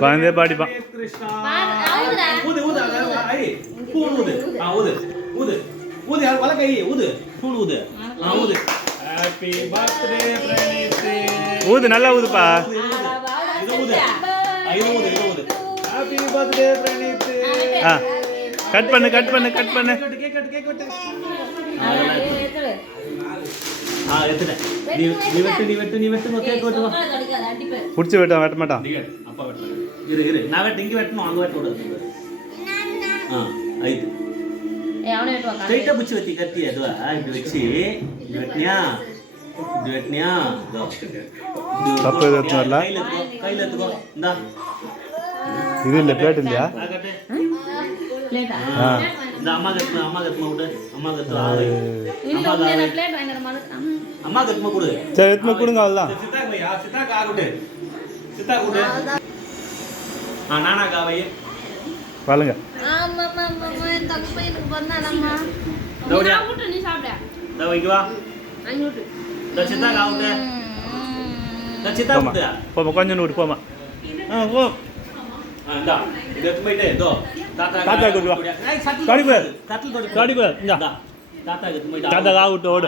குழந்தைய பாடிப்பா. ஊது நல்லா ஊதுப்பா. கட் பண்ணு கட் பண்ணு கட் பண்ணு. புடிச்சு வெட்ட வெட்ட மாட்டான். இது இல்ல பிளேட் இல்லையா? அம்மா சரி எத்தனை கொடுங்க அவ்வளோதான். பாருங்க போமா கொஞ்சம் விட்டு போமா. தாத்தா கொடுவா தாத்தா ஆவுட் ஓடு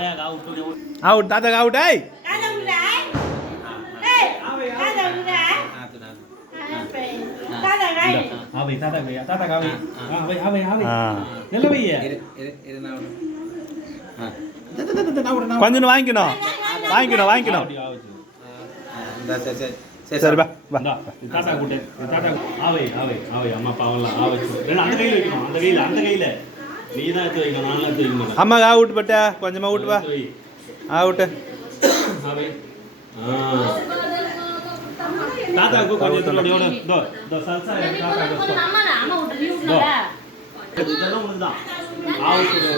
ஆவுட் தாத்தா ஆவுட். கொஞ்சம் வாங்கிக்கணும் வாங்கிக்கணும் வாங்கிக்கணும். சரி பா தாத்தா கூட்டு தாத்தா ஆவை ஆவை ஆவை அம்மா பாவம்லாம் ஆவை அந்த கையில் வைக்கணும். அந்த கையில் அந்த கையில் நீ தான் எடுத்து வைக்கணும். நான்லாம் எடுத்து வைக்க மாட்டேன். அம்மா ஆவுட்டு பட்டா கொஞ்சமா ஊட்டுப்பா ஆவுட்டு ஆவை. தாத்தா கொஞ்சம் எடுத்து தோ தோ சல்சா தாத்தா அம்மா அம்மா ஊட்டு நீ ஊட்டுடா இதெல்லாம் ஒண்ணுதான் ஆவுட்டு.